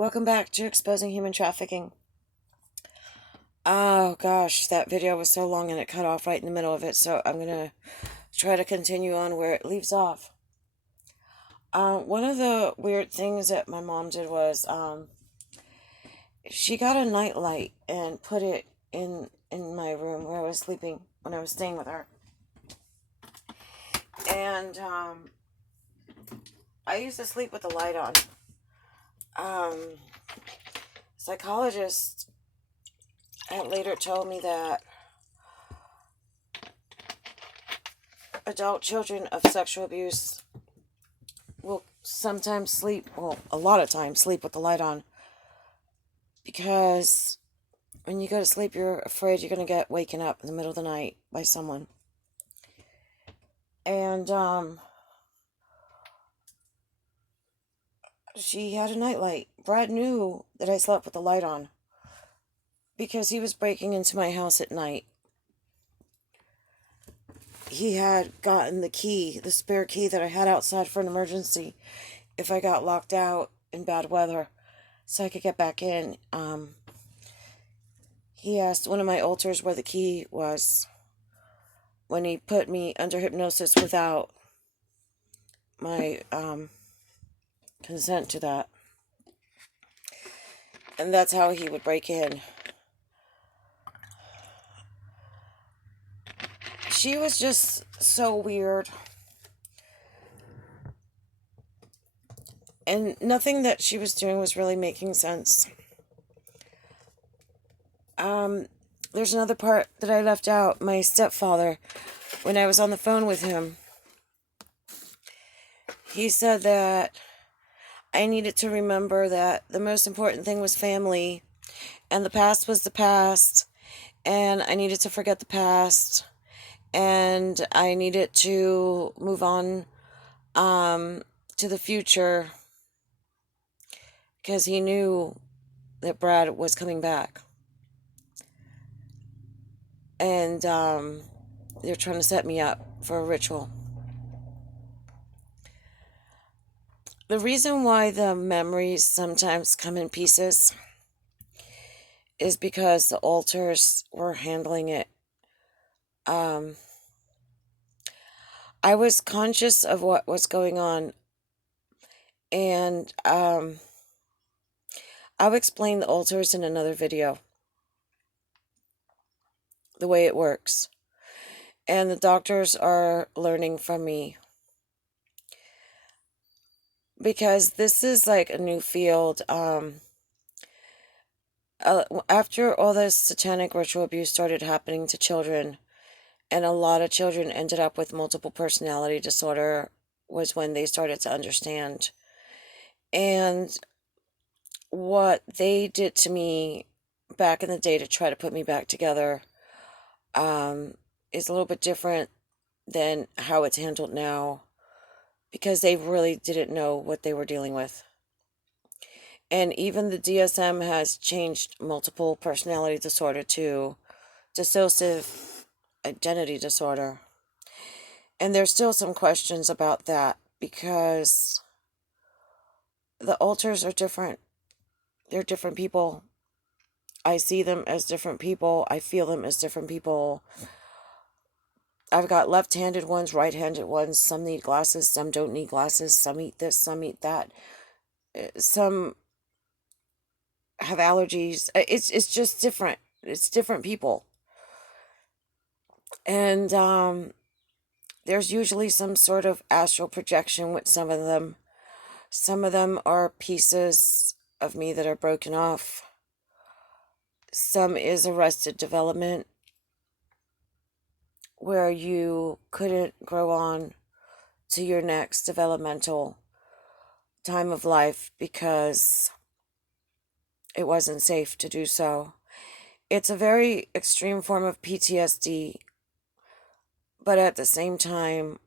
Welcome back to Exposing Human Trafficking. Oh gosh, that video was so long and it cut off right in the middle of it, so I'm gonna try to continue on where it leaves off. One of the weird things that my mom did was she got a nightlight and put it in my room where I was sleeping when I was staying with her. And I used to sleep with the light on. Psychologists had later told me that adult children of sexual abuse will sometimes sleep, well, a lot of times sleep with the light on, because when you go to sleep, you're afraid you're going to get waken up in the middle of the night by someone. And she had a nightlight. Brad knew that I slept with the light on because he was breaking into my house at night. He had gotten the key, the spare key that I had outside for an emergency if I got locked out in bad weather, so I could get back in. He asked one of my alters where the key was when he put me under hypnosis without my consent to that. And that's how he would break in. She was just so weird. And nothing that she was doing was really making sense. There's another part that I left out. My stepfather, when I was on the phone with him, he said that I needed to remember that the most important thing was family, and the past was the past, and I needed to forget the past, and I needed to move on to the future, because he knew that Brad was coming back. And they're trying to set me up for a ritual. The reason why the memories sometimes come in pieces is because the alters were handling it. I was conscious of what was going on, and I'll explain the alters in another video, the way it works. And the doctors are learning from me, because this is like a new field. After all this satanic ritual abuse started happening to children, and a lot of children ended up with multiple personality disorder, was when they started to understand. And what they did to me back in the day to try to put me back together is a little bit different than how it's handled now, because they really didn't know what they were dealing with. And even the DSM has changed multiple personality disorder to dissociative identity disorder. And there's still some questions about that, because the alters are different. They're different people. I see them as different people. I feel them as different people. I've got left-handed ones, right-handed ones. Some need glasses, some don't need glasses. Some eat this, some eat that. Some have allergies. It's just different. It's different people. And there's usually some sort of astral projection with some of them. Some of them are pieces of me that are broken off. Some is arrested development, where you couldn't grow on to your next developmental time of life because it wasn't safe to do so. It's a very extreme form of PTSD, but at the same time,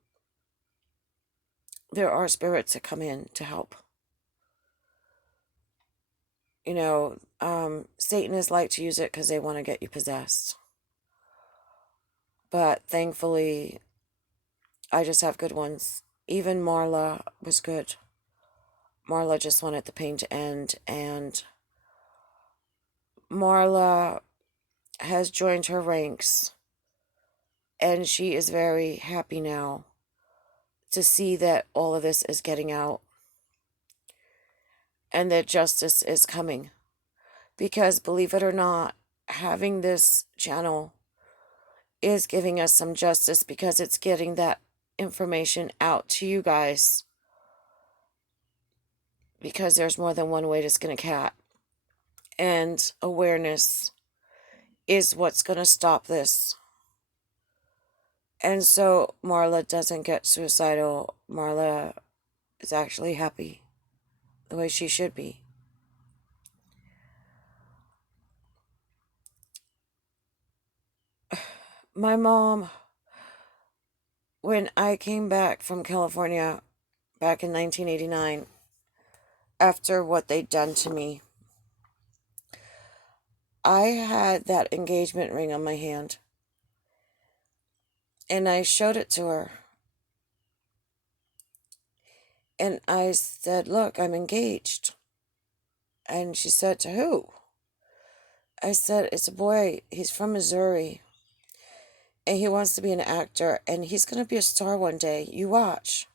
there are spirits that come in to help. You know, Satanists like to use it because they want to get you possessed. But thankfully, I just have good ones. Even Marla was good. Marla just wanted the pain to end, and Marla has joined her ranks, and she is very happy now to see that all of this is getting out and that justice is coming. Because, believe it or not, having this channel is giving us some justice because it's getting that information out to you guys. Because there's more than one way to skin a cat. And awareness is what's going to stop this. And so Marla doesn't get suicidal. Marla is actually happy the way she should be. My mom, when I came back from California back in 1989, after what they'd done to me, I had that engagement ring on my hand. And I showed it to her. And I said, "Look, I'm engaged." And she said, "To who?" I said, "It's a boy. He's from Missouri. And he wants to be an actor. And he's going to be a star one day. You watch."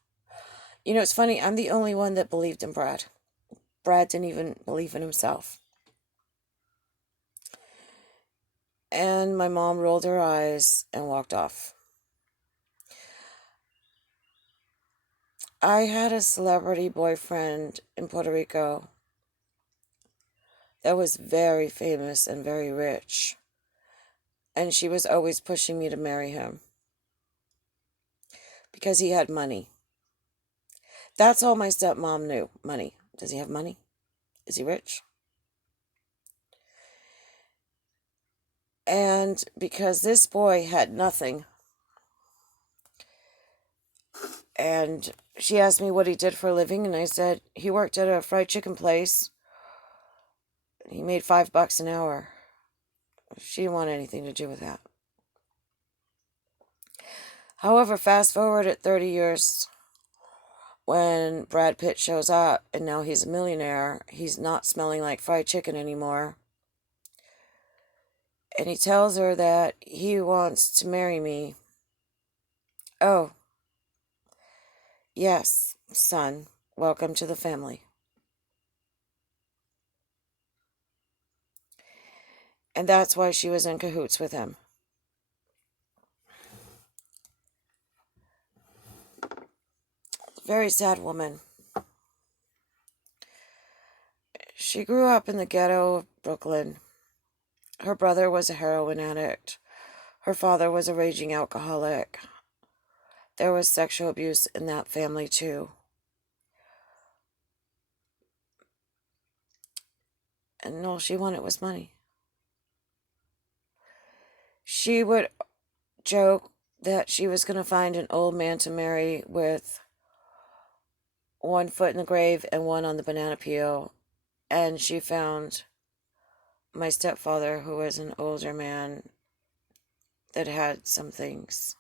You know, it's funny. I'm the only one that believed in Brad. Brad didn't even believe in himself. And my mom rolled her eyes and walked off. I had a celebrity boyfriend in Puerto Rico that was very famous and very rich. And she was always pushing me to marry him because he had money. That's all my stepmom knew. Money. Does he have money? Is he rich? And because this boy had nothing, and she asked me what he did for a living, and I said he worked at a fried chicken place. He made $5 an hour. She didn't want anything to do with that. However, fast forward at 30 years, when Brad Pitt shows up and now he's a millionaire, he's not smelling like fried chicken anymore. And he tells her that he wants to marry me. Oh, yes, son, welcome to the family. And that's why she was in cahoots with him. Very sad woman. She grew up in the ghetto of Brooklyn. Her brother was a heroin addict. Her father was a raging alcoholic. There was sexual abuse in that family too. And all she wanted was money. She would joke that she was going to find an old man to marry with one foot in the grave and one on the banana peel. And she found my stepfather, who was an older man that had some things.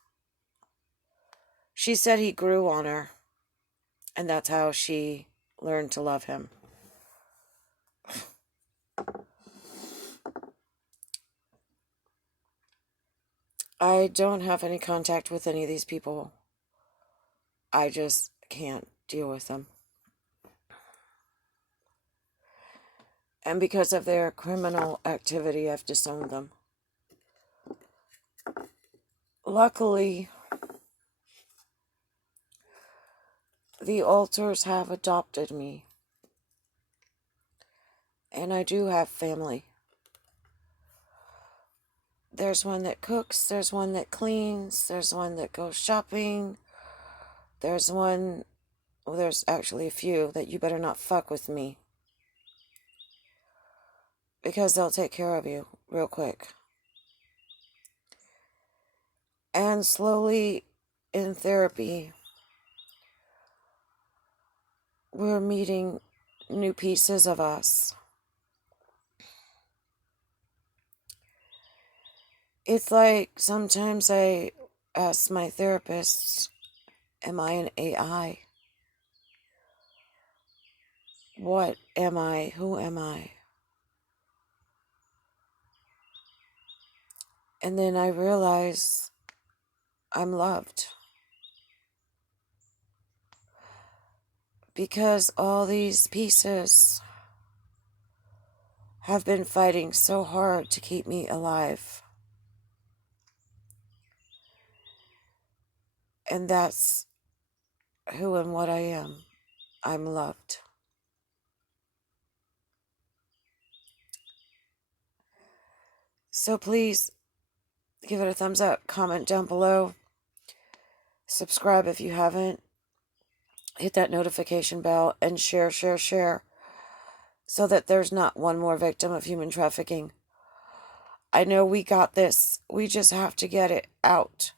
She said he grew on her, and that's how she learned to love him. I don't have any contact with any of these people. I just can't deal with them. And because of their criminal activity, I've disowned them. Luckily, the altars have adopted me. And I do have family. There's one that cooks, there's one that cleans, there's one that goes shopping, there's one, well, there's actually a few that you better not fuck with me. Because they'll take care of you real quick. And slowly, in therapy, we're meeting new pieces of us. It's like sometimes I ask my therapist, am I an AI? What am I? Who am I? And then I realize I'm loved. Because all these pieces have been fighting so hard to keep me alive. And that's who and what I am. I'm loved. So please give it a thumbs up, comment down below, subscribe if you haven't, hit that notification bell, and share, so that there's not one more victim of human trafficking. I know we got this. We just have to get it out.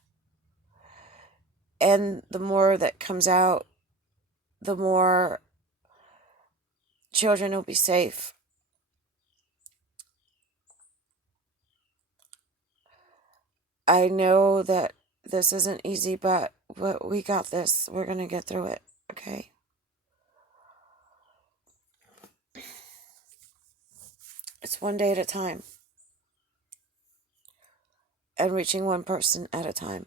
And the more that comes out, the more children will be safe. I know that this isn't easy, but we got this. We're going to get through it, okay? It's one day at a time. And reaching one person at a time.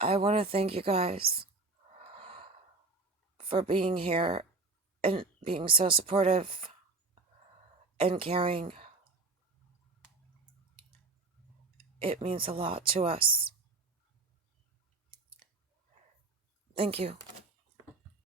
I want to thank you guys for being here and being so supportive and caring. It means a lot to us. Thank you.